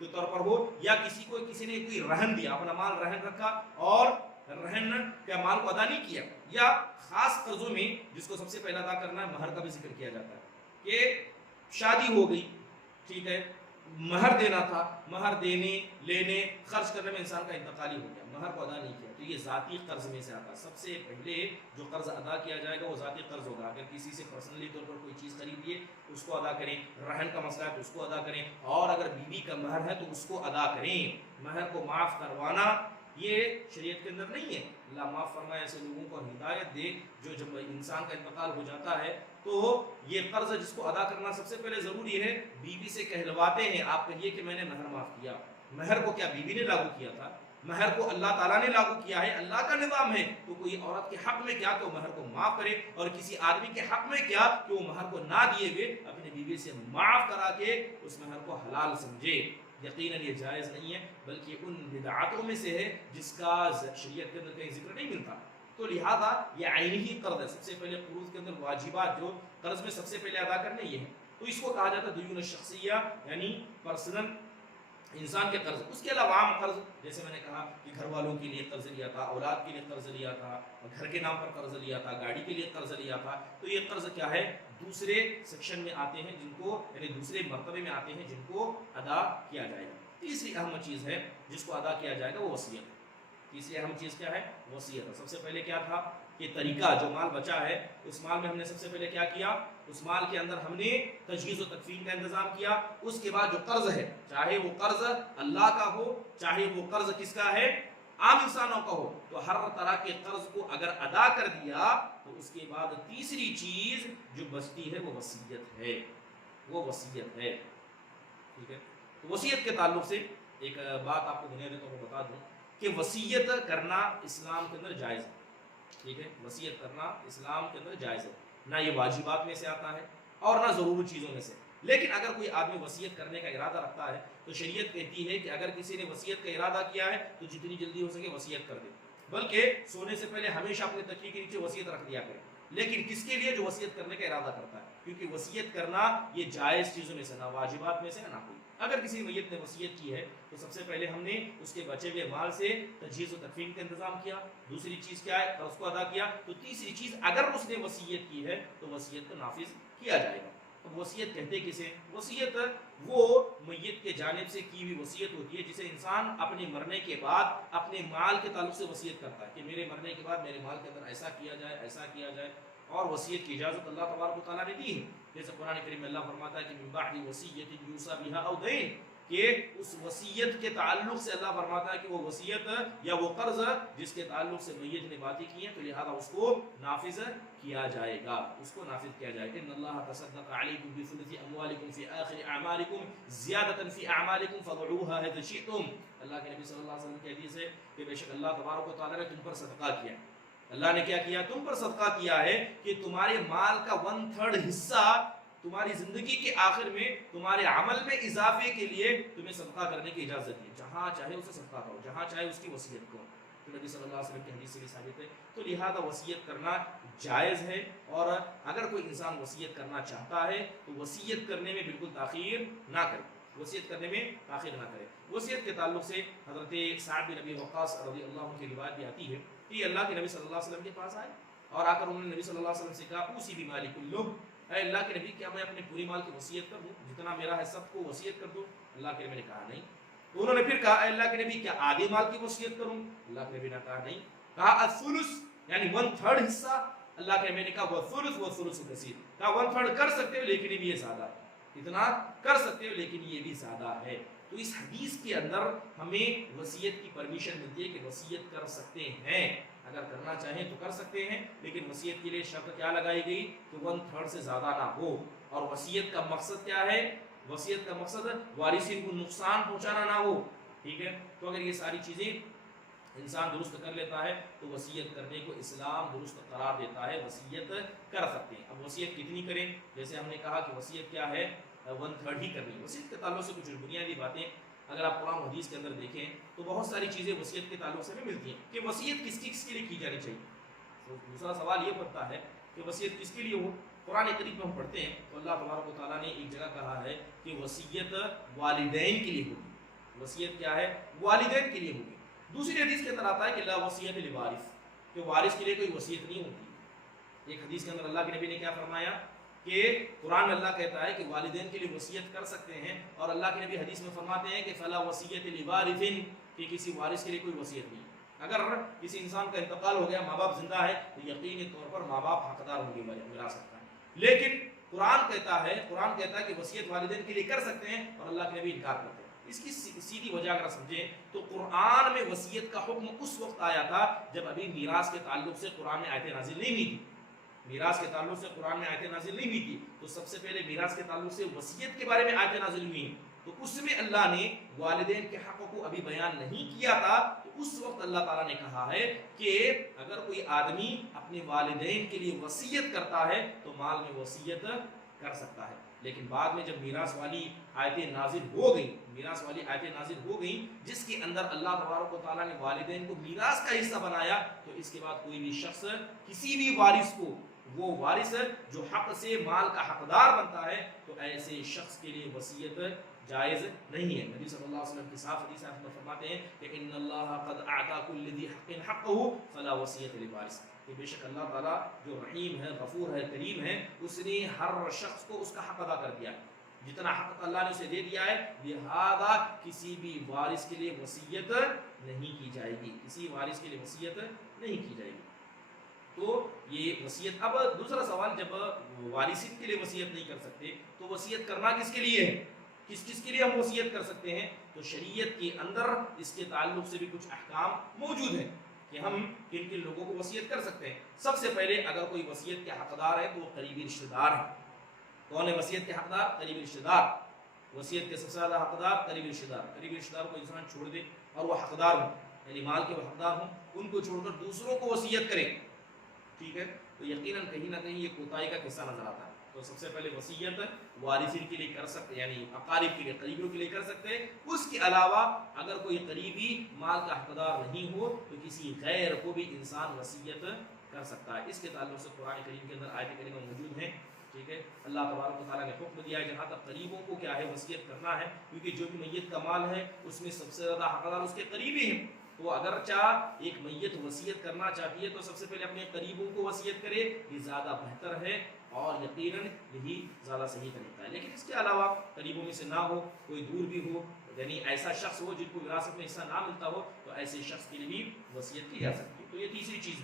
کے طور پر ہو یا کسی نے کوئی رہن دیا، اپنا مال رہن رکھا اور رہن کے مال کو ادا نہیں کیا. یا خاص قرضوں میں جس کو سب سے پہلا ادا کرنا ہے، مہر کا بھی ذکر کیا جاتا ہے کہ شادی ہو گئی، ٹھیک ہے، مہر دینا تھا، مہر دینے لینے خرچ کرنے میں انسان کا انتقال ہی ہو گیا، مہر کو ادا نہیں کیا، تو یہ ذاتی قرض میں سے آتا ہے. سب سے پہلے جو قرض ادا کیا جائے گا وہ ذاتی قرض ہوگا. اگر کسی سے پرسنلی طور پر کوئی چیز خریدیے اس کو ادا کریں، رہن کا مسئلہ ہے تو اس کو ادا کریں، اور اگر بیوی کا مہر ہے تو اس کو ادا کریں. مہر کو معاف کروانا یہ شریعت کے اندر نہیں ہے. اللہ معاف فرمائے ایسے لوگوں کو ہدایت دے جو جب انسان کا انتقال ہو جاتا ہے تو یہ قرض جس کو ادا کرنا سب سے پہلے ضروری ہے. بیوی سے کہلواتے ہیں، آپ کہیے کہ میں نے مہر معاف کیا. مہر کو کیا بیوی نے لاگو کیا تھا؟ مہر کو اللہ تعالیٰ نے لاگو کیا ہے، اللہ کا نظام ہے. تو کوئی عورت کے حق میں کیا کہ وہ مہر کو معاف کرے، اور کسی آدمی کے حق میں کیا کہ وہ مہر کو نہ دیے ہوئے اپنی بیوی سے معاف کرا کے اس مہر کو حلال سمجھے. یقیناً یہ جائز نہیں ہے، بلکہ ان بدعاتوں میں سے ہے جس کا شریعت کے اندر کہیں ذکر نہیں ملتا. تو لہذا یہ عینی قرض ہے. سب سے پہلے قروض کے اندر واجبات جو قرض میں سب سے پہلے ادا کرنے یہ ہے، تو اس کو کہا جاتا ہے دیون الشخصیہ، یعنی پرسنل انسان کے قرض. اس کے علاوہ عام قرض جیسے میں نے کہا کہ گھر والوں کے لیے قرض لیا تھا، اولاد کے لیے قرض لیا تھا، گھر کے نام پر قرض لیا تھا، گاڑی کے لیے قرض لیا تھا، تو یہ قرض کیا ہے، دوسرے سیکشن میں آتے ہیں جن کو، یعنی دوسرے مرتبے میں آتے ہیں جن کو ادا کیا جائے گا. تیسری اہم چیز ہے جس کو ادا کیا جائے گا وہ وصیت. تیسری اہم چیز کیا ہے؟ وصیت. سب سے پہلے کیا تھا کہ طریقہ جو مال بچا ہے اس مال میں ہم نے سب سے پہلے کیا کیا، اس مال کے اندر ہم نے تجہیز و تدفین کا انتظام کیا. اس کے بعد جو قرض ہے، چاہے وہ قرض اللہ کا ہو چاہے وہ قرض کس کا ہے، عام انسانوں کا ہو، تو ہر طرح کے قرض کو اگر ادا کر دیا تو اس کے بعد تیسری چیز جو بچتی ہے وہ وصیت ہے. وہ وصیت ہے، ٹھیک ہے. تو وصیت کے تعلق سے ایک بات آپ کو بنیادی طور پر بتا دوں کہ وصیت کرنا اسلام کے اندر جائز ہے. ٹھیک ہے، وصیت کرنا اسلام کے اندر جائز ہے. نہ یہ واجبات میں سے آتا ہے اور نہ ضروری چیزوں میں سے. لیکن اگر کوئی آدمی وصیت کرنے کا ارادہ رکھتا ہے تو شریعت کہتی ہے کہ اگر کسی نے وصیت کا ارادہ کیا ہے تو جتنی جلدی ہو سکے وصیت کر دے. بلکہ سونے سے پہلے ہمیشہ اپنے تکیے کے نیچے وصیت رکھ دیا کرے. لیکن کس کے لیے؟ جو وصیت کرنے کا ارادہ کرتا ہے، کیونکہ وصیت کرنا یہ جائز چیزوں میں سے، نہ واجبات میں سے نہ کوئی. اگر کسی میت نے وصیت کی ہے تو سب سے پہلے ہم نے اس کے بچے ہوئے مال سے تجہیز و تدفین کا انتظام کیا. دوسری چیز کیا ہے؟ قرض کو ادا کیا. تو تیسری چیز اگر اس نے وصیت کی ہے تو وصیت کو نافذ کیا جائے گا. اب وصیت کہتے کسے؟ وصیت وہ میت کے جانب سے کی ہوئی وصیت ہوتی ہے جسے انسان اپنے مرنے کے بعد اپنے مال کے تعلق سے وصیت کرتا ہے کہ میرے مرنے کے بعد میرے مال کے اندر ایسا کیا جائے، ایسا کیا جائے. اور وصیت کی اجازت اللہ تبارک و تعالیٰ نے دی ہے. جیسے قرآن کریم میں اللہ فرماتا ہے کہ من بعد وصیت یوصی بها او دین، کہ اس وصیت کے تعلق سے اللہ فرماتا ہے کہ وہ وصیت یا وہ قرض جس کے تعلق سے میت نے باتیں کی ہیں تو لہذا اس کو نافذ کیا جائے گا، اس کو نافذ کیا جائے گا. ان اللہ تصدق علیکم بثلث اموالکم فی آخر اعمالکم زیادۃ فی اعمالکم فضعوها اذا شئتم. اللہ کے نبی صلی اللہ علیہ وسلم کی حدیث ہے کہ بے شک اللہ تبارک و تعالیٰ نے تم پر صدقہ کیا. اللہ نے کیا کیا؟ تم پر صدقہ کیا ہے کہ تمہارے مال کا 1/3 حصہ تمہاری زندگی کے آخر میں تمہارے عمل میں اضافے کے لیے تمہیں صدقہ کرنے کی اجازت ہے. جہاں چاہے اسے صدقہ کرو، جہاں چاہے اس کی وصیت کرو. تو نبی صلی اللہ علیہ وسلم کی حدیث سے بھی ثابت ہے. تو لہذا وصیت کرنا جائز ہے، اور اگر کوئی انسان وصیت کرنا چاہتا ہے تو وصیت کرنے میں بالکل تاخیر نہ کرے، وصیت کرنے میں تاخیر نہ کرے. وصیت کے تعلق سے حضرت سعد بن ابی وقاص رضی اللہ عنہ کی روایت بھی آتی ہے کہ اللہ کے نبی صلی اللہ علیہ وسلم کے پاس آئے اور آ کر انہوں نے نبی صلی اللہ علیہ وسلم سے کہا اوصی بمال کلہ، اے اللہ کے نبی کیا میں اپنے پوری مال کی وصیت کر دوں، جتنا میرا ہے سب کو وصیت کر دوں؟ اللہ کے نبی نے کہا نہیں. تو انہوں نے پھر کہا اے اللہ کے نبی کیا آدھے مال کی وصیت کروں؟ اللہ کے نبی نے کہا نہیں. کہا الثلث، یعنی 1/3 حصہ. اللہ کے نبی نے کہا والثلث والثلث کثیر، کہا 1/3 کر سکتے ہو لیکن یہ زیادہ ہے، اتنا کر سکتے ہو لیکن یہ بھی زیادہ ہے. تو اس حدیث کے اندر ہمیں وصیت کی پرمیشن ملتی ہے کہ وصیت کر سکتے ہیں، اگر کرنا چاہیں تو کر سکتے ہیں، لیکن وصیت کے لیے شرط کیا لگائی گئی کہ 1/3 سے زیادہ نہ ہو۔ اور وصیت کا مقصد کیا ہے؟ وصیت کا مقصد وارثین کو نقصان پہنچانا نہ ہو، ٹھیک ہے؟ تو اگر یہ ساری چیزیں انسان درست کر لیتا ہے تو وصیت کرنے کو اسلام درست قرار دیتا ہے، وصیت کر سکتے ہیں۔ اب وصیت کتنی کریں؟ جیسے ہم نے کہا کہ وصیت کیا ہے، 1/3 ہی کرنی ہے۔ وصیت کے تعلق سے کچھ بنیادی باتیں اگر آپ قرآن و حدیث کے اندر دیکھیں تو بہت ساری چیزیں وصیت کے تعلق سے بھی ملتی ہیں کہ وصیت کس کے لیے کی جانی چاہیے۔ تو دوسرا سوال یہ بنتا ہے کہ وصیت کس کے لیے ہو؟ قرآن کریم میں ہم پڑھتے ہیں تو اللہ تبارک و تعالیٰ نے ایک جگہ کہا ہے کہ وصیت والدین کے لیے ہوگی۔ وصیت کیا ہے؟ والدین کے لیے ہوگی۔ دوسری حدیث کے اندر آتا ہے کہ لا وصیت لوارث، کہ وارث کے لیے کوئی وصیت نہیں ہوتی۔ ایک حدیث کے اندر اللہ کے نبی نے کیا فرمایا کہ قرآن میں اللہ کہتا ہے کہ والدین کے لیے وصیت کر سکتے ہیں، اور اللہ کے نبی حدیث میں فرماتے ہیں کہ فلا وصیت لوارث، کہ کسی وارث کے لیے کوئی وصیت نہیں۔ اگر کسی انسان کا انتقال ہو گیا، ماں باپ زندہ ہے، تو یقینی طور پر ماں باپ حقدار ہوں گے وراثت کا، لیکن قرآن کہتا ہے کہ وصیت والدین کے لیے کر سکتے ہیں، اور اللہ کے نبی انکار کرتے ہیں۔ اس کی سیدھی وجہ اگر سمجھیں تو قرآن میں وصیت کا حکم اس وقت آیا تھا جب ابھی میراث کے تعلق سے قرآن میں آیتیں نازل نہیں ہوئی تھی۔ میراث کے تعلق سے قرآن میں آیتیں نازل نہیں ہوئی تھی، تو سب سے پہلے میراث کے تعلق سے وصیت کے بارے میں آیتیں نازل ہوئی ہیں، تو اس میں اللہ نے والدین کے حق کو ابھی بیان نہیں کیا تھا۔ تو اس وقت اللہ تعالیٰ نے کہا ہے کہ اگر کوئی آدمی اپنے والدین کے لیے وصیت کرتا ہے تو مال میں وصیت کر سکتا ہے، لیکن بعد میں جب میراث والی آیتیں نازل ہو گئیں جس کے اندر اللہ تبارک و تعالیٰ نے والدین کو میراث کا حصہ بنایا، تو اس کے بعد کوئی بھی شخص کسی بھی وارث کو، وہ وارث جو حق سے مال کا حقدار بنتا ہے، تو ایسے شخص کے لیے وصیت جائز نہیں ہے۔ نبی صلی اللہ علیہ وسلم کی صاف حدیث میں فرماتے ہیں کہ ان اللہ قد اعطى كل ذي حق حقه فلا وصیت لوارث، کہ بے شک اللہ تعالیٰ جو رحیم ہے، غفور ہے، کریم ہے، اس نے ہر شخص کو اس کا حق ادا کر دیا، جتنا حق اللہ نے اسے دے دیا ہے، لہذا کسی بھی وارث کے لیے وصیت نہیں کی جائے گی، کسی وارث کے لیے وصیت نہیں کی جائے گی۔ تو یہ وصیت۔ اب دوسرا سوال، جب وارثین کے لیے وصیت نہیں کر سکتے تو وصیت کرنا کس کے لیے ہے؟ کس کے لیے ہم وصیت کر سکتے ہیں؟ تو شریعت کے اندر اس کے تعلق سے بھی کچھ احکام موجود ہیں کہ ہم کن کن لوگوں کو وصیت کر سکتے ہیں۔ سب سے پہلے اگر کوئی وصیت کے حقدار ہے تو وہ قریبی رشتہ دار ہے۔ کون ہے وصیت کے حقدار؟ قریبی رشتہ دار۔ وصیت کے سب سے زیادہ حقدار قریبی رشتہ دار۔ قریبی رشتہ دار کو انسان چھوڑ دے اور وہ حقدار ہوں، یعنی مال کے وہ حقدار ہوں، ان کو چھوڑ کر دوسروں کو وصیت کرے، ٹھیک ہے، تو یقیناً کہیں نہ کہیں یہ کوتاہی کا قصہ نظر آتا ہے۔ تو سب سے پہلے وصیت وارثین کے لیے کر سکتے، یعنی اقارب کے لیے، قریبیوں کے لیے کر سکتے ہیں۔ اس کے علاوہ اگر کوئی قریبی مال کا حقدار نہیں ہو تو کسی غیر کو بھی انسان وصیت کر سکتا ہے۔ اس کے تعلق سے قرآن کریم کے اندر آیت کریمہ موجود ہیں، ٹھیک ہے۔ اللہ تبارک و تعالیٰ نے حکم دیا ہے جہاں تک قریبوں کو کیا ہے وصیت کرنا ہے، کیونکہ جو بھی میت کا مال ہے اس میں سب سے زیادہ حقدار اس کے قریبی ہیں۔ تو اگرچہ ایک میت وصیت کرنا چاہتی ہے تو سب سے پہلے اپنے قریبوں کو وصیت کرے، یہ زیادہ بہتر ہے اور یقیناً یہی زیادہ صحیح طریقہ ہے۔ لیکن اس کے علاوہ قریبوں میں سے نہ ہو، کوئی دور بھی ہو، یعنی ایسا شخص ہو جن کو وراثت میں حصہ نہ ملتا ہو، تو ایسے شخص کے لیے بھی وصیت کی جا سکتی ہے۔ تو یہ تیسری چیز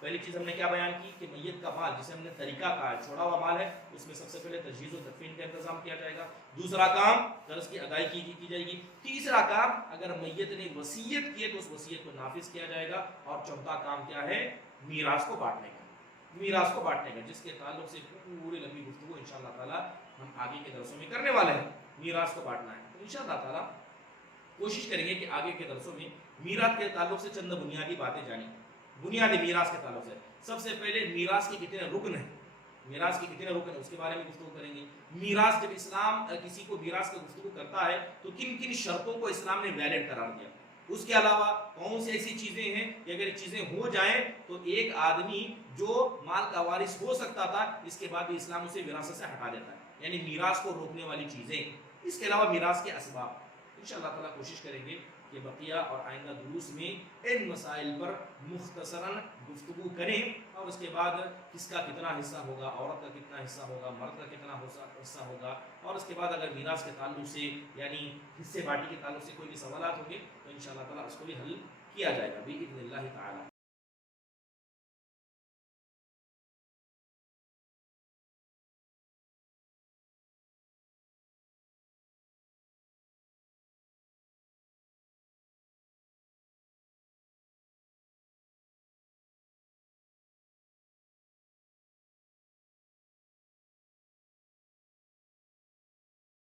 پہلی چیز ہم نے کیا بیان کی کہ میت کا مال، جسے ہم نے طریقہ کہا ہے، چھوڑا ہوا مال ہے، اس میں سب سے پہلے تجہیز و تدفین کا انتظام کیا جائے گا۔ دوسرا کام قرض کی ادائیگی کی جائے گی۔ تیسرا کام اگر میت نے وصیت کی ہے تو اس وصیت کو نافذ کیا جائے گا۔ اور چوتھا کام کیا ہے؟ میراث کو بانٹنے کا، جس کے تعلق سے پوری لمبی گفتگو انشاءاللہ تعالی ہم آگے کے درسوں میں کرنے والے ہیں۔ میراث کو بانٹنا ہے، تو انشاءاللہ تعالی کوشش کریں گے کہ آگے کے درسوں میں میراث کے تعلق سے چند بنیادی باتیں جانیں۔ بنیادی میراث کے تعلق سے سب سے پہلے میراث کے کتنے رکن ہیں، اس کے بارے میں گفتگو کریں گے۔ میراث، جب اسلام کسی کو میراث کا گفتگو کرتا ہے تو کن کن شرطوں کو اسلام نے ویلڈ قرار دیا، اس کے علاوہ کون سی ایسی چیزیں ہیں کہ اگر چیزیں ہو جائیں تو ایک آدمی جو مال کا وارث ہو سکتا تھا اس کے بعد بھی اسلام اسے وراثت سے ہٹا دیتا ہے، یعنی میراث کو روکنے والی چیزیں۔ اس کے علاوہ میراث کے اسباب انشاءاللہ تعالیٰ کوشش کریں گے کہ بقیہ اور آئندہ دروس میں ان مسائل پر مختصراً گفتگو کریں، اور اس کے بعد کس کا کتنا حصہ ہوگا، عورت کا کتنا حصہ ہوگا، مرد کا کتنا حصہ ہوگا، اور اس کے بعد اگر میراث کے تعلق سے یعنی حصے بانٹی کے تعلق سے کوئی بھی سوالات ہوں گے تو انشاءاللہ تعالیٰ اس کو بھی حل کیا جائے گا بإذن اللہ تعالیٰ۔